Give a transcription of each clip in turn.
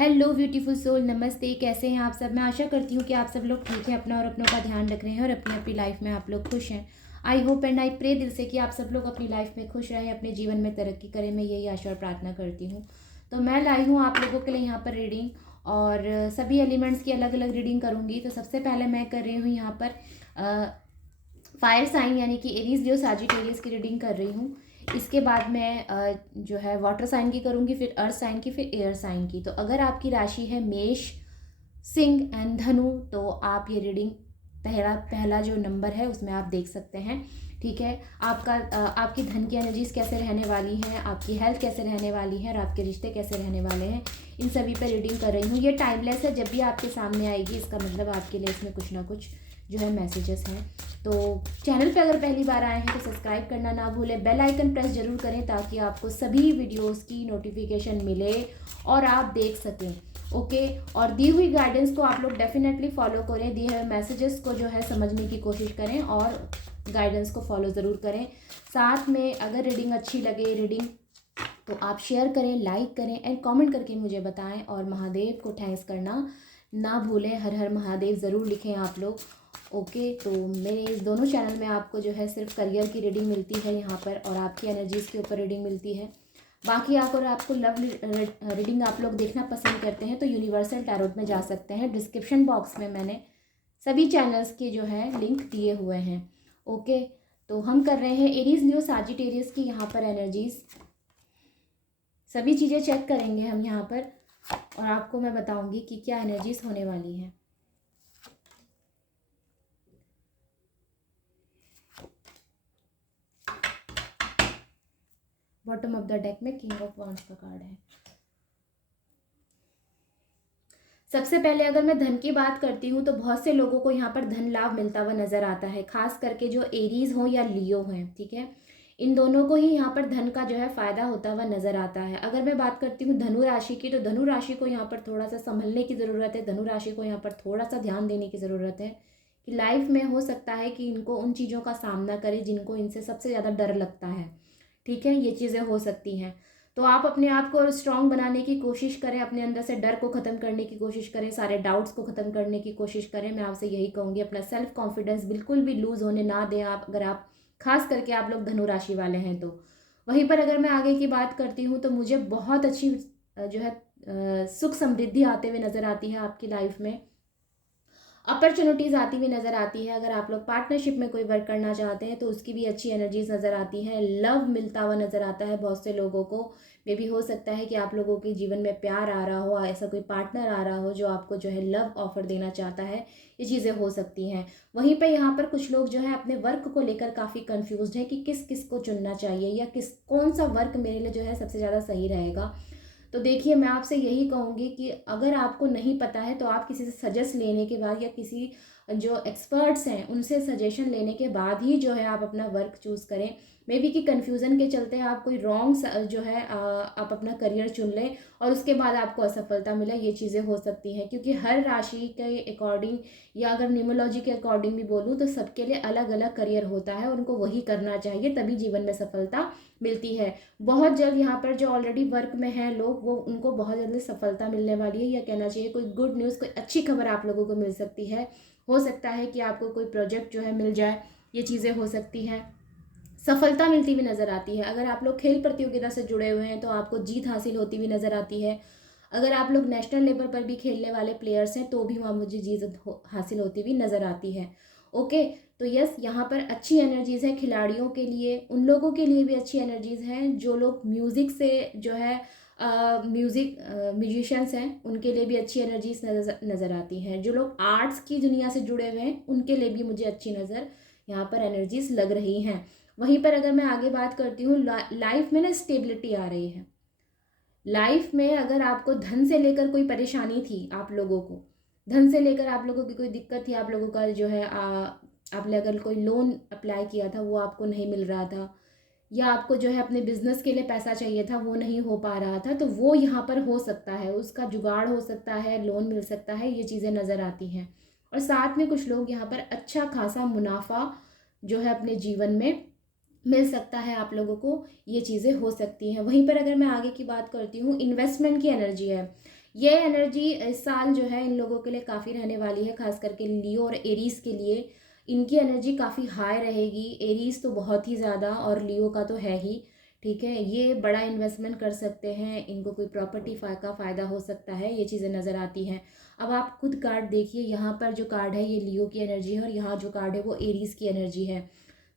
Hello beautiful soul, नमस्ते। कैसे हैं आप सब? मैं आशा करती हूँ कि आप सब लोग ठीक हैं, अपना और अपनों का ध्यान रख रहे हैं और अपनी अपनी लाइफ में आप लोग खुश हैं। I hope and I pray दिल से कि आप सब लोग अपनी लाइफ में खुश रहें, अपने जीवन में तरक्की करें। मैं यही आशा और प्रार्थना करती हूँ। तो मैं लाई हूँ आप लोगों के लिए यहाँ पर रीडिंग, और सभी एलिमेंट्स की अलग अलग रीडिंग करूँगी। तो सबसे पहले मैं कर रही हूँ यहाँ पर फायर साइन यानी कि एरीज लियो साजिटेरियस की रीडिंग कर रही हूँ। इसके बाद मैं जो है वाटर साइन की करूँगी, फिर अर्थ साइन की, फिर एयर साइन की। तो अगर आपकी राशि है मेष, सिंह एंड धनु, तो आप ये रीडिंग पहला पहला जो नंबर है उसमें आप देख सकते हैं। ठीक है, आपकी धन की एनर्जीज कैसे रहने वाली हैं, आपकी हेल्थ कैसे रहने वाली है, और आपके रिश्ते कैसे रहने वाले हैं, इन सभी पर रीडिंग कर रही हूँ। ये टाइमलेस है, जब भी आपके सामने आएगी इसका मतलब आपके लिए इसमें कुछ ना कुछ जो है मैसेजेस हैं। तो चैनल पे अगर पहली बार आए हैं तो सब्सक्राइब करना ना भूलें, बेल आइकन प्रेस जरूर करें ताकि आपको सभी वीडियोस की नोटिफिकेशन मिले और आप देख सकें। ओके, और दी हुई गाइडेंस को आप लोग डेफिनेटली फॉलो करें, दिए हुए मैसेजेस को जो है समझने की कोशिश करें और गाइडेंस को फॉलो ज़रूर करें। साथ में अगर रीडिंग अच्छी लगे तो आप शेयर करें, लाइक करें एंड कमेंट करके मुझे बताएं, और महादेव को थैंक्स करना ना भूलें। हर हर महादेव ज़रूर लिखें आप लोग। ओके, तो मेरे इस दोनों चैनल में आपको जो है सिर्फ करियर की रीडिंग मिलती है यहाँ पर, और आपकी एनर्जीज़ के ऊपर रीडिंग मिलती है। बाकी अगर आपको लव रीडिंग आप लोग देखना पसंद करते हैं तो यूनिवर्सल टैरोट में जा सकते हैं। डिस्क्रिप्शन बॉक्स में मैंने सभी चैनल्स के जो है लिंक दिए हुए हैं। ओके, तो हम कर रहे हैं एरीज लियो साजिटेरियस की यहाँ पर एनर्जीज। सभी चीज़ें चेक करेंगे हम यहाँ पर, और आपको मैं बताऊंगी कि क्या एनर्जीज होने वाली हैं। बॉटम ऑफ द डेक में किंग ऑफ वॉन्ड्स का कार्ड है। सबसे पहले अगर मैं धन की बात करती हूँ तो बहुत से लोगों को यहाँ पर धन लाभ मिलता हुआ नजर आता है, खास करके जो एरीज हो या लियो हैं। ठीक है, इन दोनों को ही यहाँ पर धन का जो है फायदा होता हुआ नजर आता है। अगर मैं बात करती हूँ धनु राशि की, तो धनु राशि को यहाँ पर थोड़ा सा संभलने की ज़रूरत है। धनु राशि को यहाँ पर थोड़ा सा ध्यान देने की ज़रूरत है कि लाइफ में हो सकता है कि इनको उन चीज़ों का सामना करें जिनको इनसे सबसे ज़्यादा डर लगता है। ठीक है, ये चीज़ें हो सकती हैं। तो आप अपने आप को स्ट्रांग बनाने की कोशिश करें, अपने अंदर से डर को ख़त्म करने की कोशिश करें, सारे डाउट्स को ख़त्म करने की कोशिश करें। मैं आपसे यही कहूँगी, अपना सेल्फ कॉन्फिडेंस बिल्कुल भी लूज़ होने ना दें आप, अगर आप खास करके आप लोग धनु राशि वाले हैं तो। वहीं पर अगर मैं आगे की बात करती हूँ तो मुझे बहुत अच्छी जो है सुख समृद्धि आते हुए नज़र आती है आपकी लाइफ में। अपॉर्चुनिटीज़ आती हुई नज़र आती है। अगर आप लोग पार्टनरशिप में कोई वर्क करना चाहते हैं तो उसकी भी अच्छी एनर्जीज नज़र आती है। लव मिलता हुआ नज़र आता है बहुत से लोगों को। मे भी हो सकता है कि आप लोगों के जीवन में प्यार आ रहा हो, ऐसा कोई पार्टनर आ रहा हो जो आपको जो है लव ऑफर देना चाहता है। ये चीज़ें हो सकती हैं। वहीं पर यहाँ पर कुछ लोग जो है अपने वर्क को लेकर काफ़ी कन्फ्यूज्ड हैं कि किस किस को चुनना चाहिए, या कौन सा वर्क मेरे लिए जो है सबसे ज़्यादा सही रहेगा। तो देखिए, मैं आपसे यही कहूँगी कि अगर आपको नहीं पता है तो आप किसी से सजेस्ट लेने के बाद, या किसी जो एक्सपर्ट्स हैं उनसे सजेशन लेने के बाद ही जो है आप अपना वर्क चूज़ करें। मे बी कि कन्फ्यूज़न के चलते आप कोई रॉन्ग जो है आप अपना करियर चुन लें और उसके बाद आपको असफलता मिले। ये चीज़ें हो सकती हैं, क्योंकि हर राशि के अकॉर्डिंग, या अगर न्यूमरोलॉजी के अकॉर्डिंग भी बोलूँ तो सबके लिए अलग अलग करियर होता है, उनको वही करना चाहिए, तभी जीवन में सफलता मिलती है। बहुत जल्द यहाँ पर जो ऑलरेडी वर्क में हैं लोग, वो उनको बहुत जल्दी सफलता मिलने वाली है, या कहना चाहिए कोई गुड न्यूज़, कोई अच्छी खबर आप लोगों को मिल सकती है। हो सकता है कि आपको कोई प्रोजेक्ट जो है मिल जाए, ये चीज़ें हो सकती हैं। सफलता मिलती हुई नज़र आती है। अगर आप लोग खेल प्रतियोगिता से जुड़े हुए हैं तो आपको जीत हासिल होती हुई नज़र आती है। अगर आप लोग नेशनल लेवल पर भी खेलने वाले प्लेयर्स हैं तो भी वहाँ मुझे जीत हासिल होती हुई नज़र आती है। ओके, तो यस, यहाँ पर अच्छी एनर्जीज़ है खिलाड़ियों के लिए। उन लोगों के लिए भी अच्छी एनर्जीज़ हैं जो लोग म्यूज़िक से जो है म्यूजिशियंस हैं, उनके लिए भी अच्छी एनर्जीज नज़र आती हैं। जो लोग आर्ट्स की दुनिया से जुड़े हुए हैं उनके लिए भी मुझे अच्छी नज़र यहाँ पर एनर्जीज लग रही हैं। वहीं पर अगर मैं आगे बात करती हूँ, लाइफ में ना स्टेबिलिटी आ रही है। लाइफ में अगर आपको धन से लेकर कोई परेशानी थी, आप लोगों को धन से लेकर आप लोगों की कोई दिक्कत थी, आप लोगों का जो है आपने अगर कोई लोन अप्लाई किया था वो आपको नहीं मिल रहा था, या आपको जो है अपने बिजनेस के लिए पैसा चाहिए था वो नहीं हो पा रहा था, तो वो यहाँ पर हो सकता है, उसका जुगाड़ हो सकता है, लोन मिल सकता है। ये चीज़ें नज़र आती हैं। और साथ में कुछ लोग यहाँ पर अच्छा खासा मुनाफा जो है अपने जीवन में मिल सकता है आप लोगों को। ये चीज़ें हो सकती हैं। वहीं पर अगर मैं आगे की बात करती हूँ, इन्वेस्टमेंट की एनर्जी है। ये एनर्जी इस साल जो है इन लोगों के लिए काफ़ी रहने वाली है, खास करके लियो और एरीज़ के लिए इनकी एनर्जी काफ़ी हाई रहेगी। एरीज़ तो बहुत ही ज़्यादा, और लियो का तो है ही। ठीक है, ये बड़ा इन्वेस्टमेंट कर सकते हैं, इनको कोई प्रॉपर्टी का फ़ायदा हो सकता है, ये चीज़ें नज़र आती हैं। अब आप खुद कार्ड देखिए, यहाँ पर जो कार्ड है ये लियो की एनर्जी है, और यहाँ जो कार्ड है वो एरीज़ की एनर्जी है।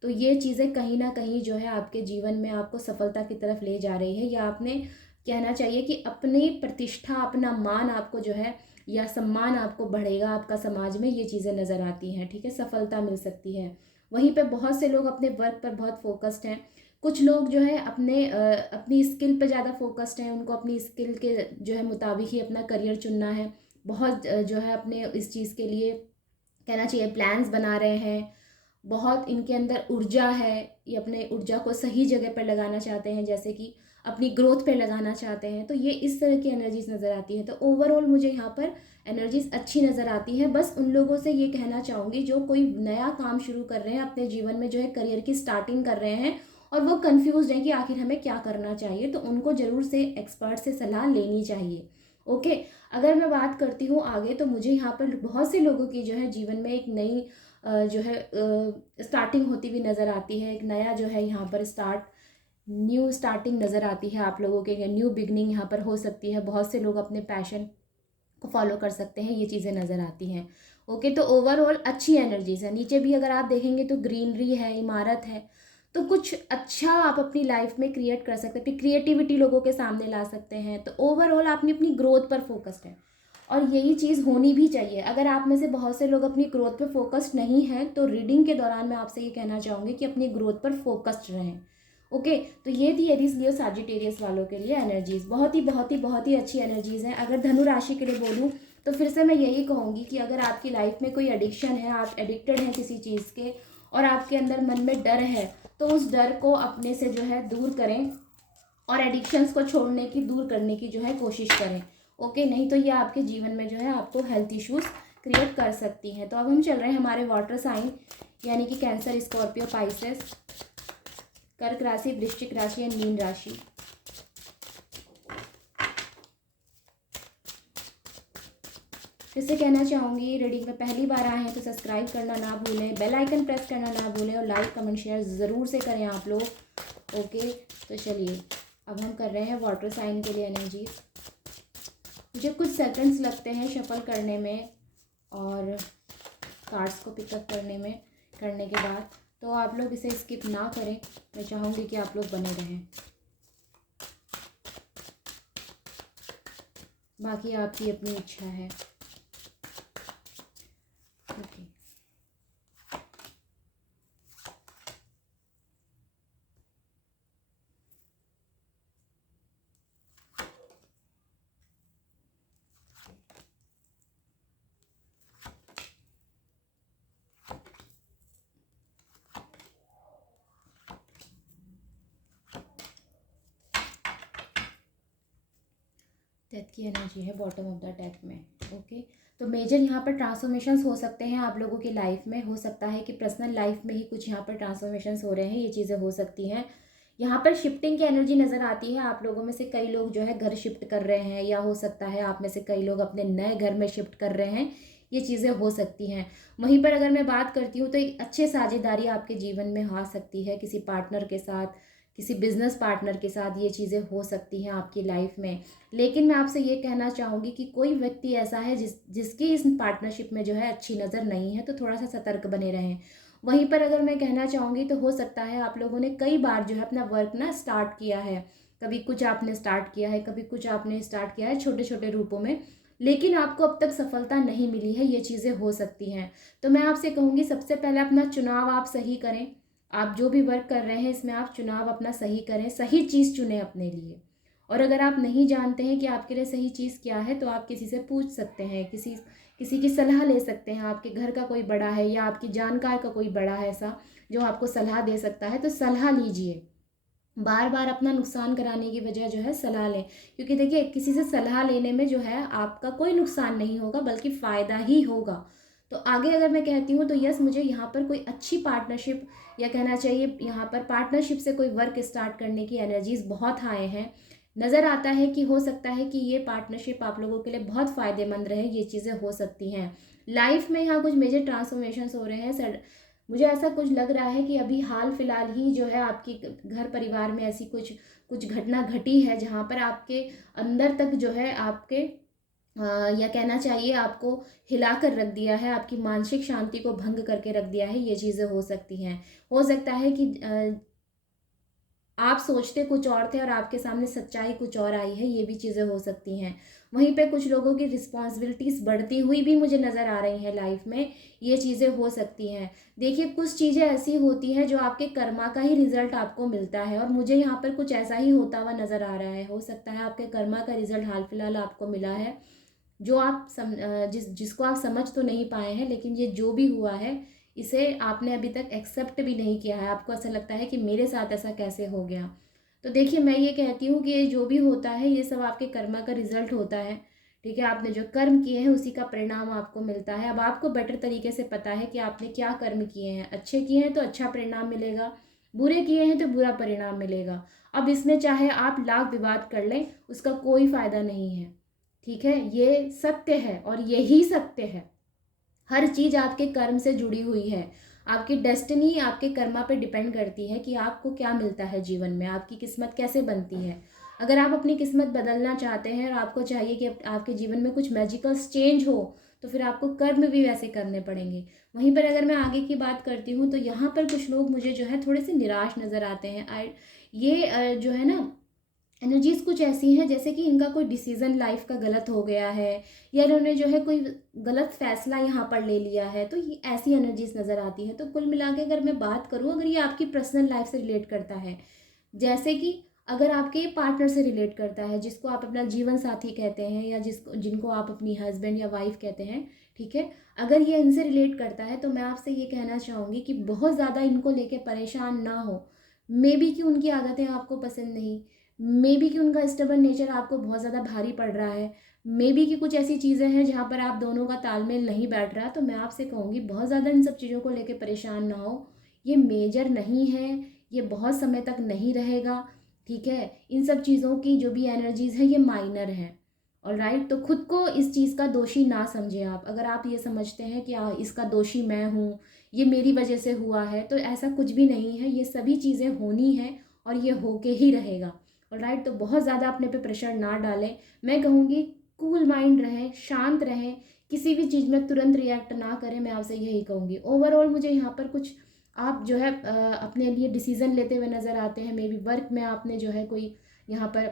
तो ये चीज़ें कहीं ना कहीं जो है आपके जीवन में आपको सफलता की तरफ ले जा रही है, या आपने कहना चाहिए कि अपनी प्रतिष्ठा, अपना मान आपको जो है या सम्मान आपको बढ़ेगा आपका समाज में, ये चीज़ें नज़र आती हैं। ठीक है, सफलता मिल सकती है। वहीं पे बहुत से लोग अपने वर्क पर बहुत फोकस्ड हैं। कुछ लोग जो है अपनी स्किल पे ज़्यादा फोकस्ड हैं, उनको अपनी स्किल के जो है मुताबिक ही अपना करियर चुनना है। बहुत जो है अपने इस चीज़ के लिए कहना चाहिए प्लान्स बना रहे हैं। बहुत इनके अंदर ऊर्जा है, ये अपने ऊर्जा को सही जगह पर लगाना चाहते हैं, जैसे कि अपनी ग्रोथ पे लगाना चाहते हैं। तो ये इस तरह की एनर्जीज नज़र आती है। तो ओवरऑल मुझे यहाँ पर एनर्जीज अच्छी नज़र आती हैं। बस उन लोगों से ये कहना चाहूँगी जो कोई नया काम शुरू कर रहे हैं अपने जीवन में, जो है करियर की स्टार्टिंग कर रहे हैं और वो कंफ्यूज हैं कि आखिर हमें क्या करना चाहिए, तो उनको ज़रूर से एक्सपर्ट से सलाह लेनी चाहिए। ओके, अगर मैं बात करती हूँ आगे, तो मुझे यहाँ पर बहुत से लोगों की जो है जीवन में एक नई जो है स्टार्टिंग होती हुई नज़र आती है। एक नया जो है यहाँ पर न्यू स्टार्टिंग नज़र आती है आप लोगों के, न्यू बिगनिंग यहाँ पर हो सकती है। बहुत से लोग अपने पैशन को फॉलो कर सकते हैं, ये चीज़ें नज़र आती हैं। ओके, तो ओवरऑल अच्छी एनर्जीज है। नीचे भी अगर आप देखेंगे तो ग्रीनरी है, इमारत है, तो कुछ अच्छा आप अपनी लाइफ में क्रिएट कर सकते हैं, फिर क्रिएटिविटी लोगों के सामने ला सकते हैं। तो ओवरऑल आपने अपनी ग्रोथ पर फोकस्ड है, और यही चीज़ होनी भी चाहिए। अगर आप में से बहुत से लोग अपनी ग्रोथ पर फोकस्ड नहीं हैं, तो रीडिंग के दौरान मैं आपसे ये कहना चाहूँगी कि अपनी ग्रोथ पर फोकस्ड रहें। ओके, तो ये थी एरीज लियो सैजिटेरियस वालों के लिए एनर्जीज। बहुत ही बहुत ही बहुत ही अच्छी एनर्जीज हैं। अगर धनु राशि के लिए बोलूँ तो फिर से मैं यही कहूँगी कि अगर आपकी लाइफ में कोई एडिक्शन है, आप एडिक्टेड हैं किसी चीज़ के, और आपके अंदर मन में डर है, तो उस डर को अपने से जो है दूर करें, और एडिक्शंस को छोड़ने की, दूर करने की जो है कोशिश करें। ओके, नहीं तो ये आपके जीवन में जो है आपको हेल्थ इश्यूज क्रिएट कर सकती हैं। तो अब हम चल रहे हैं हमारे वाटर साइन, यानी कि कैंसर, स्कॉर्पियो, पाइसेस, कर्क राशि, वृश्चिक राशि एंड मीन राशि। फिर से कहना चाहूँगी, रीडिंग में पहली बार आए हैं तो सब्सक्राइब करना ना भूलें, बेल आइकन प्रेस करना ना भूलें, और लाइक कमेंट शेयर ज़रूर से करें आप लोग। ओके, तो चलिए अब हम कर रहे हैं वाटर साइन के लिए एनर्जी। मुझे कुछ सेकंड्स लगते हैं शफल करने में और कार्ड्स को पिकअप करने के बाद, तो आप लोग इसे स्किप ना करें। मैं चाहूँगी कि आप लोग बने रहें, बाकी आपकी अपनी इच्छा है। ओके, डेथ की एनर्जी है बॉटम ऑफ द डेक में। ओके, तो मेजर यहाँ पर ट्रांसफॉर्मेशंस हो सकते हैं आप लोगों की लाइफ में। हो सकता है कि पर्सनल लाइफ में ही कुछ यहाँ पर ट्रांसफॉर्मेशंस हो रहे हैं, ये चीज़ें हो सकती हैं। यहाँ पर शिफ्टिंग की एनर्जी नज़र आती है। आप लोगों में से कई लोग जो है घर शिफ्ट कर रहे हैं, या हो सकता है आप में से कई लोग अपने नए घर में शिफ्ट कर रहे हैं, ये चीज़ें हो सकती हैं। वहीं पर अगर मैं बात करती हूँ तो एक अच्छे साझेदारी आपके जीवन में आ सकती है, किसी पार्टनर के साथ, किसी बिजनेस पार्टनर के साथ, ये चीज़ें हो सकती हैं आपकी लाइफ में। लेकिन मैं आपसे ये कहना चाहूँगी कि कोई व्यक्ति ऐसा है जिसकी इस पार्टनरशिप में जो है अच्छी नज़र नहीं है, तो थोड़ा सा सतर्क बने रहें। वहीं पर अगर मैं कहना चाहूँगी तो हो सकता है आप लोगों ने कई बार जो है अपना वर्क ना स्टार्ट किया है, कभी कुछ आपने स्टार्ट किया है, कभी कुछ आपने स्टार्ट किया है छोटे छोटे रूपों में, लेकिन आपको अब तक सफलता नहीं मिली है, ये चीज़ें हो सकती हैं। तो मैं आपसे कहूँगी सबसे पहले अपना चुनाव आप सही करें। आप जो भी वर्क कर रहे हैं इसमें आप चुनाव अपना सही करें, सही चीज़ चुनें अपने लिए। और अगर आप नहीं जानते हैं कि आपके लिए सही चीज़ क्या है, तो आप किसी से पूछ सकते हैं, किसी किसी की सलाह ले सकते हैं। आपके घर का कोई बड़ा है या आपकी जानकार का कोई बड़ा है ऐसा जो आपको सलाह दे सकता है, तो सलाह लीजिए। बार बार अपना नुकसान कराने की वजह जो है सलाह लें, क्योंकि देखिए किसी से सलाह लेने में जो है आपका कोई नुकसान नहीं होगा बल्कि फ़ायदा ही होगा। तो आगे अगर मैं कहती हूँ तो यस, मुझे यहाँ पर कोई अच्छी पार्टनरशिप, या कहना चाहिए यहाँ पर पार्टनरशिप से कोई वर्क स्टार्ट करने की एनर्जीज बहुत आए हैं। नज़र आता है कि हो सकता है कि ये पार्टनरशिप आप लोगों के लिए बहुत फ़ायदेमंद रहे, ये चीज़ें हो सकती हैं। लाइफ में यहाँ कुछ मेजर ट्रांसफॉर्मेशंस हो रहे हैं सर। मुझे ऐसा कुछ लग रहा है कि अभी हाल फिलहाल ही जो है आपकी घर परिवार में ऐसी कुछ कुछ घटना घटी है जहाँ पर आपके अंदर तक जो है आपके या कहना चाहिए आपको हिला कर रख दिया है, आपकी मानसिक शांति को भंग करके रख दिया है, ये चीज़ें हो सकती हैं। हो सकता है कि आप सोचते कुछ और थे और आपके सामने सच्चाई कुछ और आई है, ये भी चीज़ें हो सकती हैं। वहीं पे कुछ लोगों की रिस्पॉन्सिबिलिटीज़ बढ़ती हुई भी मुझे नज़र आ रही हैं लाइफ में, ये चीज़ें हो सकती हैं। देखिए कुछ चीज़ें ऐसी होती हैं जो आपके कर्मा का ही रिज़ल्ट आपको मिलता है और मुझे यहाँ पर कुछ ऐसा ही होता हुआ नज़र आ रहा है। हो सकता है आपके कर्मा का रिज़ल्ट हाल फिलहाल आपको मिला है, जो आप जिसको आप समझ तो नहीं पाए हैं, लेकिन ये जो भी हुआ है इसे आपने अभी तक एक्सेप्ट भी नहीं किया है। आपको ऐसा लगता है कि मेरे साथ ऐसा कैसे हो गया। तो देखिए मैं ये कहती हूँ कि ये जो भी होता है ये सब आपके कर्मा का रिजल्ट होता है। ठीक है, आपने जो कर्म किए हैं उसी का परिणाम आपको मिलता है। अब आपको बेटर तरीके से पता है कि आपने क्या कर्म किए हैं। अच्छे किए हैं तो अच्छा परिणाम मिलेगा, बुरे किए हैं तो बुरा परिणाम मिलेगा। अब इसमें चाहे आप लाख विवाद कर लें, उसका कोई फ़ायदा नहीं है। ठीक है, ये सत्य है और यही सत्य है। हर चीज़ आपके कर्म से जुड़ी हुई है। आपकी डेस्टिनी आपके कर्मा पे डिपेंड करती है कि आपको क्या मिलता है जीवन में, आपकी किस्मत कैसे बनती है। अगर आप अपनी किस्मत बदलना चाहते हैं और आपको चाहिए कि आपके जीवन में कुछ मैजिकल चेंज हो, तो फिर आपको कर्म भी वैसे करने पड़ेंगे। वहीं पर अगर मैं आगे की बात करती हूँ तो यहाँ पर कुछ लोग मुझे जो है थोड़े से निराश नज़र आते हैं। ये जो है ना, एनर्जीज़ कुछ ऐसी हैं जैसे कि इनका कोई डिसीज़न लाइफ का गलत हो गया है या इन्होंने जो है कोई गलत फ़ैसला यहाँ पर ले लिया है, तो ये ऐसी एनर्जीज़ नज़र आती है। तो कुल मिला के अगर मैं बात करूँ, अगर ये आपकी पर्सनल लाइफ से रिलेट करता है, जैसे कि अगर आपके पार्टनर से रिलेट करता है जिसको आप अपना जीवन साथी कहते हैं या जिनको आप अपनी हस्बैंड या वाइफ कहते हैं, ठीक है, अगर ये इनसे रिलेट करता है तो मैं आपसे ये कहना चाहूँगी कि बहुत ज़्यादा इनको लेके परेशान ना हो। मे बी कि उनकी आदतें आपको पसंद नहीं, मे बी कि उनका स्टबर्न नेचर आपको बहुत ज़्यादा भारी पड़ रहा है, मे बी कि कुछ ऐसी चीज़ें हैं जहाँ पर आप दोनों का तालमेल नहीं बैठ रहा। तो मैं आपसे कहूँगी बहुत ज़्यादा इन सब चीज़ों को लेके परेशान ना हो। ये मेजर नहीं है, ये बहुत समय तक नहीं रहेगा। ठीक है, इन सब चीज़ों की जो भी एनर्जीज़ है ये माइनर है। ऑलराइट, तो खुद को इस चीज़ का दोषी ना समझें आप। अगर आप ये समझते हैं कि इसका दोषी मैं हूँ, ये मेरी वजह से हुआ है, तो ऐसा कुछ भी नहीं है। ये सभी चीज़ें होनी हैं और ये होके ही रहेगा। ऑलराइट, तो बहुत ज़्यादा अपने पे प्रेशर ना डालें। मैं कहूँगी कूल माइंड रहें, शांत रहें, किसी भी चीज़ में तुरंत रिएक्ट ना करें। मैं आपसे यही कहूँगी। ओवरऑल मुझे यहाँ पर कुछ आप जो है अपने लिए डिसीज़न लेते हुए नज़र आते हैं। मे बी वर्क में आपने जो है कोई यहाँ पर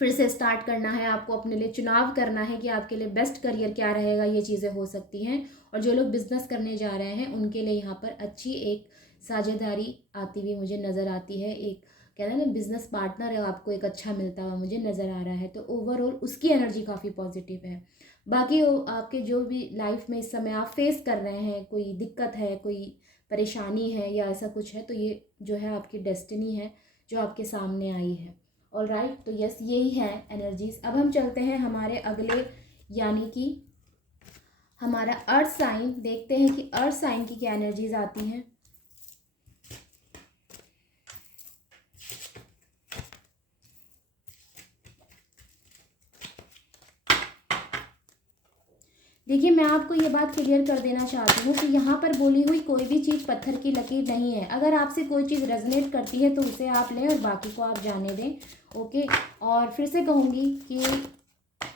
फिर से स्टार्ट करना है, आपको अपने लिए चुनाव करना है कि आपके लिए बेस्ट करियर क्या रहेगा, ये चीज़ें हो सकती हैं। और जो लोग बिज़नेस करने जा रहे हैं उनके लिए यहाँ पर अच्छी एक साझेदारी आती हुई मुझे नज़र आती है। एक कहते हैं ना बिज़नेस पार्टनर है, आपको एक अच्छा मिलता हुआ मुझे नज़र आ रहा है। तो ओवरऑल उसकी एनर्जी काफ़ी पॉजिटिव है। बाकी आपके जो भी लाइफ में इस समय आप फेस कर रहे हैं, कोई दिक्कत है, कोई परेशानी है या ऐसा कुछ है, तो ये जो है आपकी डेस्टिनी है जो आपके सामने आई है। ऑलराइट, तो यस यही है एनर्जीज। अब हम चलते हैं हमारे अगले, यानी कि हमारा अर्थ साइन, देखते हैं कि अर्थ साइन की क्या एनर्जीज आती हैं। देखिए मैं आपको ये बात क्लियर कर देना चाहती हूँ कि यहाँ पर बोली हुई कोई भी चीज़ पत्थर की लकीर नहीं है। अगर आपसे कोई चीज़ रेजोनेट करती है तो उसे आप लें और बाकी को आप जाने दें। ओके, और फिर से कहूँगी कि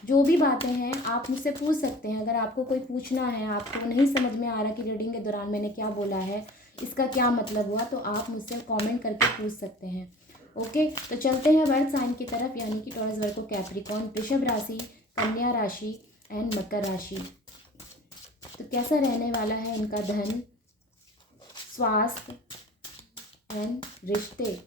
जो भी बातें हैं आप मुझसे पूछ सकते हैं। अगर आपको कोई पूछना है, आपको नहीं समझ में आ रहा कि रीडिंग के दौरान मैंने क्या बोला है, इसका क्या मतलब हुआ, तो आप मुझसे कमेंट करके पूछ सकते हैं। ओके, तो चलते हैं वर्ड साइन की तरफ, यानी कि टॉरस, वर्गो, कैप्रिकॉर्न, वृषभ राशि, कन्या राशि एंड मकर राशि। तो कैसा रहने वाला है इनका धन, स्वास्थ्य एंड रिश्ते।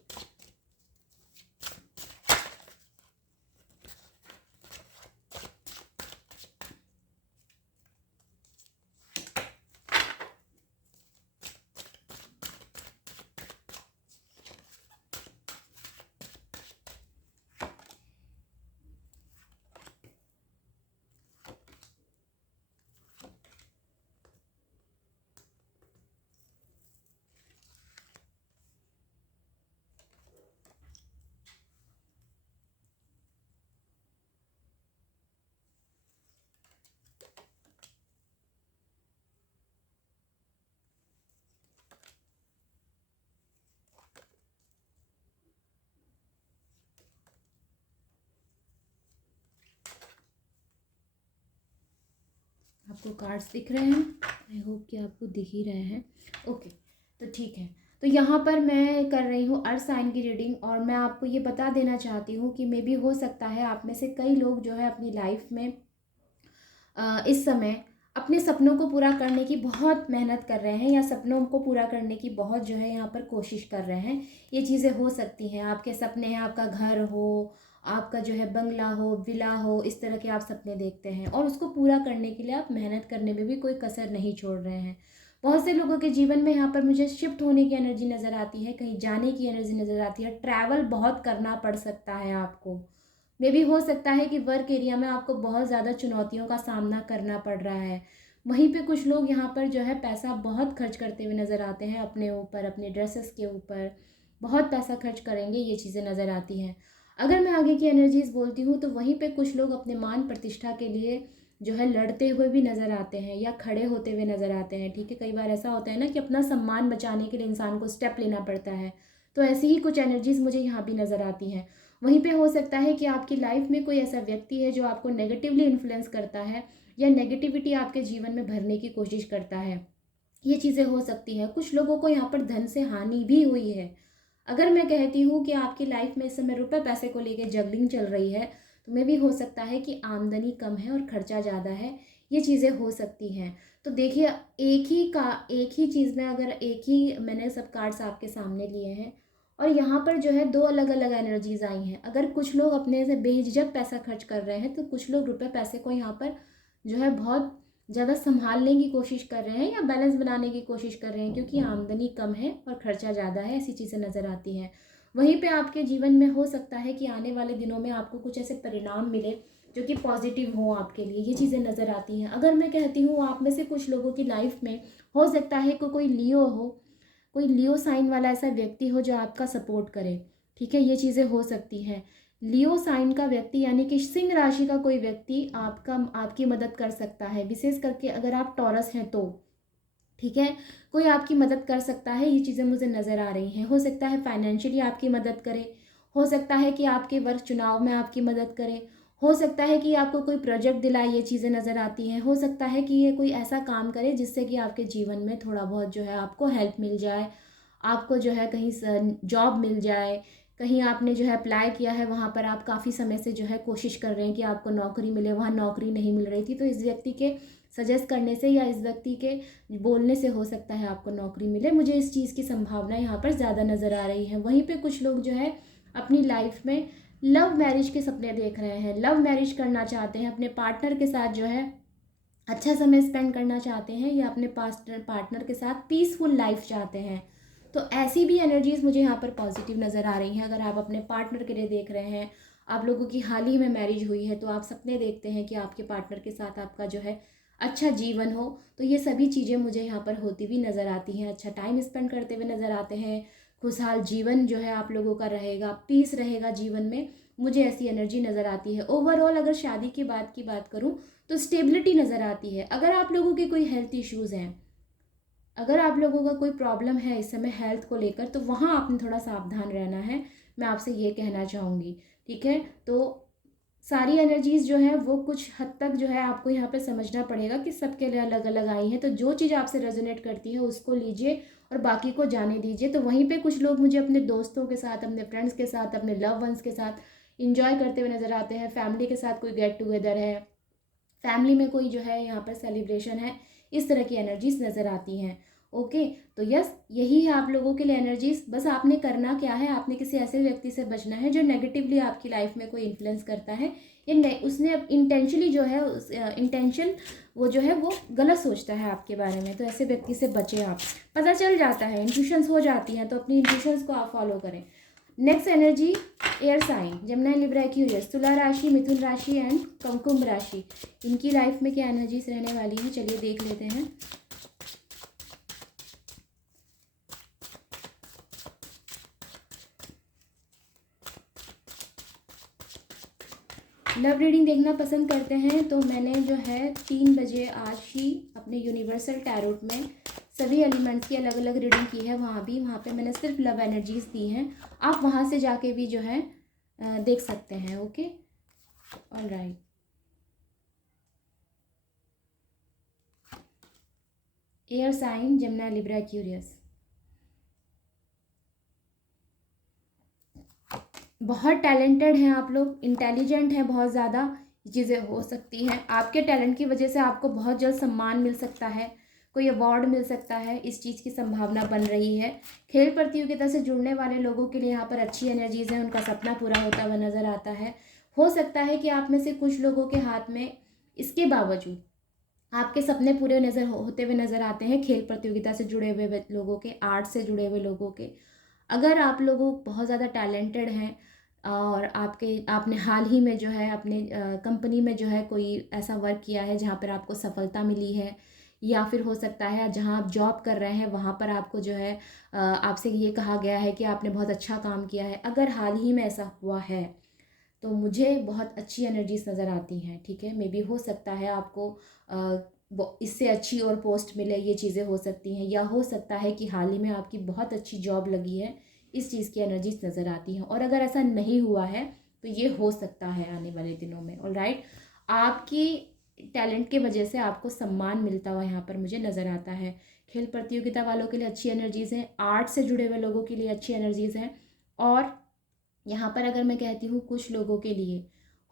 आपको कार्ड्स दिख रहे हैं? आई होप कि आपको दिख ही रहे हैं। ओके, तो ठीक है। तो यहाँ पर मैं कर रही हूँ अर्थ साइन की रीडिंग, और मैं आपको ये बता देना चाहती हूँ कि मे बी हो सकता है आप में से कई लोग जो है अपनी लाइफ में इस समय अपने सपनों को पूरा करने की बहुत मेहनत कर रहे हैं, या सपनों को पूरा करने की बहुत जो है यहाँ पर कोशिश कर रहे हैं। ये चीज़ें हो सकती हैं, आपके सपने हैं, आपका घर हो, आपका जो है बंगला हो, विला हो, इस तरह के आप सपने देखते हैं, और उसको पूरा करने के लिए आप मेहनत करने में भी कोई कसर नहीं छोड़ रहे हैं। बहुत से लोगों के जीवन में यहाँ पर मुझे शिफ्ट होने की एनर्जी नज़र आती है, कहीं जाने की एनर्जी नज़र आती है, ट्रैवल बहुत करना पड़ सकता है आपको। मे भी हो सकता है कि वर्क एरिया में आपको बहुत ज़्यादा चुनौतियों का सामना करना पड़ रहा है। वहीं पे कुछ लोग यहाँ पर जो है पैसा बहुत खर्च करते हुए नज़र आते हैं, अपने ऊपर, अपने ड्रेसेस के ऊपर बहुत पैसा खर्च करेंगे, ये चीज़ें नज़र आती हैं। अगर मैं आगे की एनर्जीज़ बोलती हूँ तो वहीं पे कुछ लोग अपने मान प्रतिष्ठा के लिए जो है लड़ते हुए भी नज़र आते हैं, या खड़े होते हुए नज़र आते हैं। ठीक है, कई बार ऐसा होता है ना कि अपना सम्मान बचाने के लिए इंसान को स्टेप लेना पड़ता है, तो ऐसी ही कुछ एनर्जीज़ मुझे यहाँ भी नज़र आती हैं। वहीं पे हो सकता है कि आपकी लाइफ में कोई ऐसा व्यक्ति है जो आपको नेगेटिवली इन्फ्लुएंस करता है, या नेगेटिविटी आपके जीवन में भरने की कोशिश करता है। ये चीज़ें हो सकती हैं। कुछ लोगों को यहाँ पर धन से हानि भी हुई है। अगर मैं कहती हूँ कि आपकी लाइफ में इस समय रुपए पैसे को लेकर जगलिंग चल रही है, तो मे भी हो सकता है कि आमदनी कम है और खर्चा ज़्यादा है। ये चीज़ें हो सकती हैं। तो देखिए, एक ही चीज़ में अगर एक ही मैंने सब कार्ड्स आपके सामने लिए हैं, और यहाँ पर जो है दो अलग अलग एनर्जीज आई हैं। अगर कुछ लोग अपने से बेझिझक पैसा खर्च कर रहे हैं, तो कुछ लोग रुपए पैसे को यहाँ पर जो है बहुत ज़्यादा संभालने की कोशिश कर रहे हैं, या बैलेंस बनाने की कोशिश कर रहे हैं, क्योंकि आमदनी कम है और खर्चा ज़्यादा है, ऐसी चीज़ें नज़र आती हैं। वहीं पे आपके जीवन में हो सकता है कि आने वाले दिनों में आपको कुछ ऐसे परिणाम मिले जो कि पॉजिटिव हो आपके लिए, ये चीज़ें नज़र आती हैं। अगर मैं कहती हूँ आप में से कुछ लोगों की लाइफ में हो सकता है कि कोई लियो हो, कोई लियो साइन वाला ऐसा व्यक्ति हो जो आपका सपोर्ट करे। ठीक है, ये चीज़ें हो सकती हैं। लियो साइन का व्यक्ति यानी कि सिंह राशि का कोई व्यक्ति आपकी मदद कर सकता है, विशेष करके अगर आप टॉरस हैं तो। ठीक है, कोई आपकी मदद कर सकता है, ये चीज़ें मुझे नज़र आ रही हैं। हो सकता है फाइनेंशियली आपकी मदद करे, हो सकता है कि आपके वर्ष चुनाव में आपकी मदद करे, हो सकता है कि आपको कोई प्रोजेक्ट दिलाए, ये चीज़ें नज़र आती हैं। हो सकता है कि ये कोई ऐसा काम करे जिससे कि आपके जीवन में थोड़ा बहुत जो है आपको हेल्प मिल जाए, आपको जो है कहीं जॉब मिल जाए, कहीं आपने जो है अप्लाई किया है, वहाँ पर आप काफ़ी समय से जो है कोशिश कर रहे हैं कि आपको नौकरी मिले, वहाँ नौकरी नहीं मिल रही थी, तो इस व्यक्ति के सजेस्ट करने से या इस व्यक्ति के बोलने से हो सकता है आपको नौकरी मिले। मुझे इस चीज़ की संभावना यहाँ पर ज़्यादा नज़र आ रही है। वहीं पे कुछ लोग जो है अपनी लाइफ में लव मैरिज के सपने देख रहे हैं, लव मैरिज करना चाहते हैं, अपने पार्टनर के साथ जो है अच्छा समय स्पेंड करना चाहते हैं, या अपने पार्टनर के साथ पीसफुल लाइफ चाहते हैं। तो ऐसी भी एनर्जीज़ मुझे यहाँ पर पॉजिटिव नज़र आ रही हैं। अगर आप अपने पार्टनर के लिए देख रहे हैं, आप लोगों की हाल ही में मैरिज हुई है, तो आप सपने देखते हैं कि आपके पार्टनर के साथ आपका जो है अच्छा जीवन हो, तो ये सभी चीज़ें मुझे यहाँ पर होती हुई नज़र आती हैं। अच्छा टाइम स्पेंड करते हुए नज़र आते हैं, खुशहाल जीवन जो है आप लोगों का रहेगा, पीस रहेगा जीवन में, मुझे ऐसी एनर्जी नज़र आती है। ओवरऑल अगर शादी की बात करूँ तो स्टेबिलिटी नज़र आती है। अगर आप लोगों के कोई हेल्थ इश्यूज़ हैं, अगर आप लोगों का कोई प्रॉब्लम है इस समय हेल्थ को लेकर, तो वहाँ आपने थोड़ा सावधान रहना है, मैं आपसे ये कहना चाहूँगी। ठीक है, तो सारी एनर्जीज़ जो है वो कुछ हद तक जो है आपको यहाँ पे समझना पड़ेगा कि सबके लिए अलग अलग आई हैं, तो जो चीज़ आपसे रेजोनेट करती है उसको लीजिए और बाकी को जाने दीजिए। तो वहीं पे कुछ लोग मुझे अपने दोस्तों के साथ, अपने फ्रेंड्स के साथ, अपने लव वंस के साथ इंजॉय करते हुए नज़र आते हैं। फैमिली के साथ कोई गेट टुगेदर है, फैमिली में कोई जो है यहाँ पर सेलिब्रेशन है, इस तरह की एनर्जीज नज़र आती हैं। ओके, तो यस, यही है आप लोगों के लिए एनर्जीज। बस आपने करना क्या है, आपने किसी ऐसे व्यक्ति से बचना है जो नेगेटिवली आपकी लाइफ में कोई इन्फ्लुएंस करता है, या उसने इंटेंशनली जो है इंटेंशन वो जो है वो गलत सोचता है आपके बारे में, तो ऐसे व्यक्ति से बचें आप। पता चल जाता है, इंट्यूशंस हो जाती हैं, तो अपनी इंट्यूशंस को आप फॉलो करें। Next energy air sign, Gemini, Libra, Aquarius, तुला राशि, मिथुन राशि एंड कुंभ राशि, इनकी लाइफ में क्या एनर्जीज रहने वाली हैं, चलिए देख लेते हैं। लव रीडिंग देखना पसंद करते हैं तो मैंने जो है 3 बजे आज ही अपने यूनिवर्सल टैरोट में सभी एलिमेंट्स की अलग अलग रीडिंग की है। वहाँ पे मैंने सिर्फ लव एनर्जीज दी हैं, आप वहाँ से जाके भी जो है देख सकते हैं। Okay, all right. Air sign Gemini Libra Aquarius. बहुत टैलेंटेड हैं आप लोग, इंटेलिजेंट हैं बहुत ज़्यादा, ये चीज़ें हो सकती हैं। आपके टैलेंट की वजह से आपको बहुत जल्द सम्मान मिल सकता है, कोई अवार्ड मिल सकता है, इस चीज़ की संभावना बन रही है। खेल प्रतियोगिता से जुड़ने वाले लोगों के लिए यहाँ पर अच्छी एनर्जीज हैं, उनका सपना पूरा होता हुआ नज़र आता है। हो सकता है कि आप में से कुछ लोगों के हाथ में इसके बावजूद आपके सपने पूरे होते हुए नज़र आते हैं। खेल प्रतियोगिता से जुड़े हुए लोगों के, आर्ट से जुड़े हुए लोगों के, अगर आप लोगों बहुत ज़्यादा टैलेंटेड हैं और आपने हाल ही में जो है अपने कंपनी में जो है कोई ऐसा वर्क किया है जहाँ पर आपको सफलता मिली है, या फिर हो सकता है जहाँ आप जॉब कर रहे हैं वहाँ पर आपको जो है आपसे ये कहा गया है कि आपने बहुत अच्छा काम किया है, अगर हाल ही में ऐसा हुआ है तो मुझे बहुत अच्छी एनर्जीज नज़र आती हैं। ठीक है, मे बी हो सकता है आपको इससे अच्छी और पोस्ट मिले, ये चीज़ें हो सकती हैं, या हो सकता है कि हाल ही में आपकी बहुत अच्छी जॉब लगी है, इस चीज़ की एनर्जीज नज़र आती हैं। और अगर ऐसा नहीं हुआ है तो ये हो सकता है आने वाले दिनों में। ऑलराइट, आपकी टैलेंट की वजह से आपको सम्मान मिलता हुआ यहाँ पर मुझे नज़र आता है। खेल प्रतियोगिता वालों के लिए अच्छी एनर्जीज़ हैं, आर्ट से जुड़े हुए लोगों के लिए अच्छी एनर्जीज़ हैं, और यहाँ पर अगर मैं कहती हूँ कुछ लोगों के लिए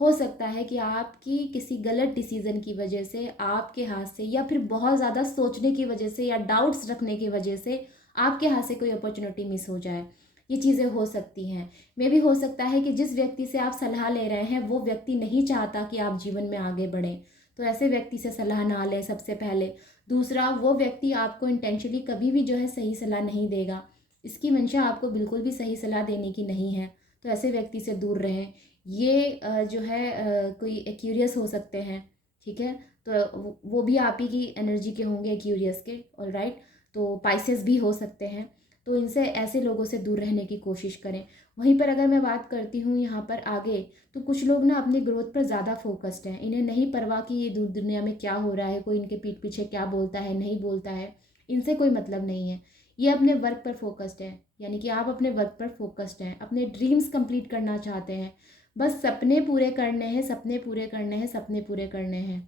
हो सकता है कि आपकी किसी गलत डिसीज़न की वजह से, आपके हाथ से, या फिर बहुत ज़्यादा सोचने की वजह से या डाउट्स रखने की वजह से आपके हाथ से कोई अपॉर्चुनिटी मिस हो जाए, ये चीज़ें हो सकती हैं। मे भी हो सकता है कि जिस व्यक्ति से आप सलाह ले रहे हैं वो व्यक्ति नहीं चाहता कि आप जीवन में आगे बढ़ें, तो ऐसे व्यक्ति से सलाह ना लें सबसे पहले। दूसरा, वो व्यक्ति आपको इंटेंशनली कभी भी जो है सही सलाह नहीं देगा, इसकी मंशा आपको बिल्कुल भी सही सलाह देने की नहीं है, तो ऐसे व्यक्ति से दूर रहें। ये जो है कोई एक्यूरियस हो सकते हैं, ठीक है, तो वो भी आप ही की एनर्जी के होंगे एक्यूरियस के। ऑलराइट, तो पाइसेस भी हो सकते हैं, तो इनसे ऐसे लोगों से दूर रहने की कोशिश करें। वहीं पर अगर मैं बात करती हूँ यहाँ पर आगे, तो कुछ लोग ना अपनी ग्रोथ पर ज़्यादा फोकस्ड हैं, इन्हें नहीं परवाह कि ये दूर दुनिया में क्या हो रहा है, कोई इनके पीठ पीछे क्या बोलता है नहीं बोलता है, इनसे कोई मतलब नहीं है। ये अपने वर्क पर फोकस्ड है, यानी कि आप अपने वर्क पर फोकस्ड हैं, अपने ड्रीम्स कंप्लीट करना चाहते हैं, बस सपने पूरे करने हैं, सपने पूरे करने हैं, सपने पूरे करने हैं।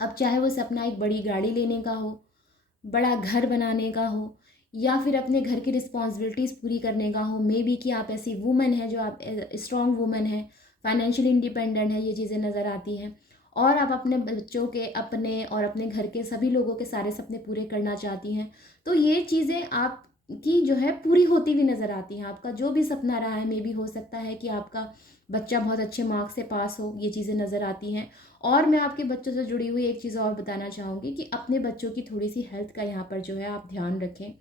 अब चाहे वो सपना एक बड़ी गाड़ी लेने का हो, बड़ा घर बनाने का हो, या फिर अपने घर की रिस्पॉन्सिबिलिटीज़ पूरी करने का हो, मे बी कि आप ऐसी वूमेन है जो आप स्ट्रॉन्ग वूमेन है, फाइनेंशियली इंडिपेंडेंट है, ये चीज़ें नज़र आती हैं, और आप अपने बच्चों के, अपने और अपने घर के सभी लोगों के सारे सपने पूरे करना चाहती हैं, तो ये चीज़ें आपकी जो है पूरी होती हुई नज़र आती हैं। आपका जो भी सपना रहा है, मे बी हो सकता है कि आपका बच्चा बहुत अच्छे मार्क्स से पास हो, ये चीज़ें नज़र आती हैं। और मैं आपके बच्चों से जुड़ी हुई एक चीज़ और बताना चाहूँगी कि अपने बच्चों की थोड़ी सी हेल्थ का यहाँ पर जो है आप ध्यान रखें।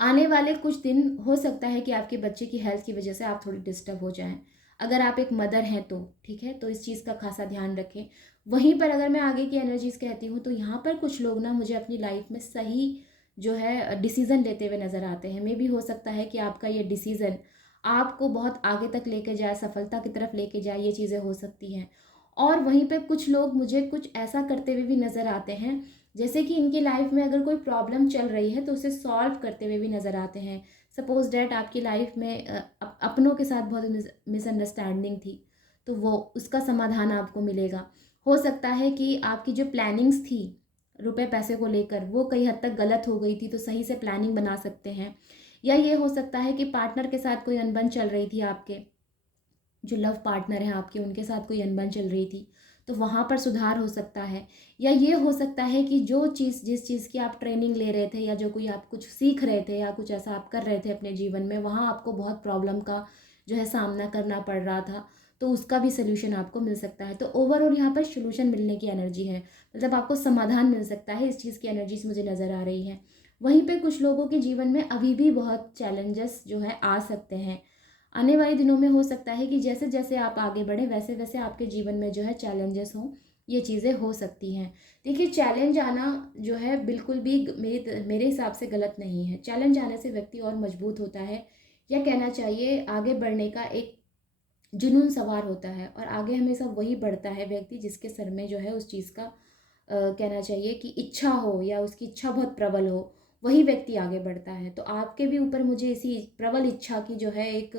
आने वाले कुछ दिन हो सकता है कि आपके बच्चे की हेल्थ की वजह से आप थोड़ी डिस्टर्ब हो जाएं। अगर आप एक मदर हैं तो ठीक है, तो इस चीज़ का खासा ध्यान रखें। वहीं पर अगर मैं आगे की एनर्जीज़ कहती हूँ तो यहाँ पर कुछ लोग ना मुझे अपनी लाइफ में सही जो है डिसीज़न लेते हुए नज़र आते हैं। मे भी हो सकता है कि आपका ये डिसीज़न आपको बहुत आगे तक लेके जाए, सफलता की तरफ लेके जाए, ये चीज़ें हो सकती हैं। और वहीं पे कुछ लोग मुझे कुछ ऐसा करते हुए भी नज़र आते हैं, जैसे कि इनकी लाइफ में अगर कोई प्रॉब्लम चल रही है तो उसे सॉल्व करते हुए भी नज़र आते हैं। सपोज डैट आपकी लाइफ में अपनों के साथ बहुत मिसअंडरस्टैंडिंग थी, तो वो उसका समाधान आपको मिलेगा। हो सकता है कि आपकी जो प्लानिंग्स थी रुपए पैसे को लेकर वो कई हद तक गलत हो गई थी, तो सही से प्लानिंग बना सकते हैं। या ये हो सकता है कि पार्टनर के साथ कोई अनबन चल रही थी, आपके जो लव पार्टनर हैं आपके, उनके साथ कोई अनबन चल रही थी, तो वहाँ पर सुधार हो सकता है। या ये हो सकता है कि जो चीज़, जिस चीज़ की आप ट्रेनिंग ले रहे थे, या जो कोई आप कुछ सीख रहे थे, या कुछ ऐसा आप कर रहे थे अपने जीवन में, वहाँ आपको बहुत प्रॉब्लम का जो है सामना करना पड़ रहा था, तो उसका भी सोल्यूशन आपको मिल सकता है। तो ओवरऑल यहाँ पर सोल्यूशन मिलने की एनर्जी है, मतलब आपको समाधान मिल सकता है, इस चीज़ की एनर्जीज मुझे नज़र आ रही है। वहीं पे कुछ लोगों के जीवन में अभी भी बहुत चैलेंजेस जो है आ सकते हैं। आने वाले दिनों में हो सकता है कि जैसे जैसे आप आगे बढ़ें वैसे वैसे आपके जीवन में जो है चैलेंजेस हों, ये चीज़ें हो सकती हैं। देखिए, चैलेंज आना जो है बिल्कुल भी मेरे हिसाब से गलत नहीं है। चैलेंज आने से व्यक्ति और मजबूत होता है, या कहना चाहिए आगे बढ़ने का एक जुनून सवार होता है, और आगे हमेशा वही बढ़ता है व्यक्ति जिसके सर में जो है उस चीज़ का कहना चाहिए कि इच्छा हो, या उसकी इच्छा बहुत प्रबल हो, वही व्यक्ति आगे बढ़ता है। तो आपके भी ऊपर मुझे इसी प्रबल इच्छा की जो है एक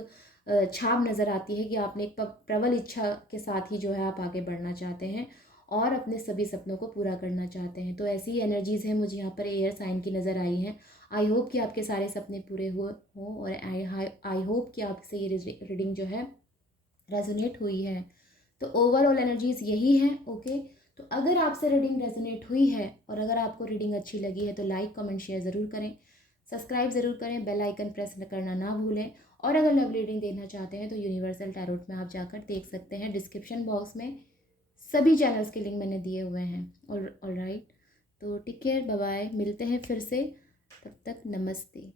छाप नज़र आती है कि आपने एक प्रबल इच्छा के साथ ही जो है आप आगे बढ़ना चाहते हैं। और अपने सभी सपनों को पूरा करना चाहते हैं। तो ऐसी ही एनर्जीज़ हैं मुझे यहाँ पर एयर साइन की नज़र आई हैं। आई होप कि आपके सारे सपने पूरे हों और आई होप कि आपसे ये रीडिंग जो है रेजोनेट हुई है। तो ओवरऑल एनर्जीज़ यही हैं। ओके, तो अगर आपसे रीडिंग रेजोनेट हुई है और अगर आपको रीडिंग अच्छी लगी है तो लाइक कमेंट शेयर ज़रूर करें, सब्सक्राइब ज़रूर करें, बेल आइकन प्रेस करना ना भूलें। और अगर लव रीडिंग देना चाहते हैं तो यूनिवर्सल टैरोट में आप जाकर देख सकते हैं। डिस्क्रिप्शन बॉक्स में सभी चैनल्स के लिंक मैंने दिए हुए हैं। ऑल राइट, तो टेक केयर, बाय बाय, मिलते हैं फिर से, तब तक नमस्ते।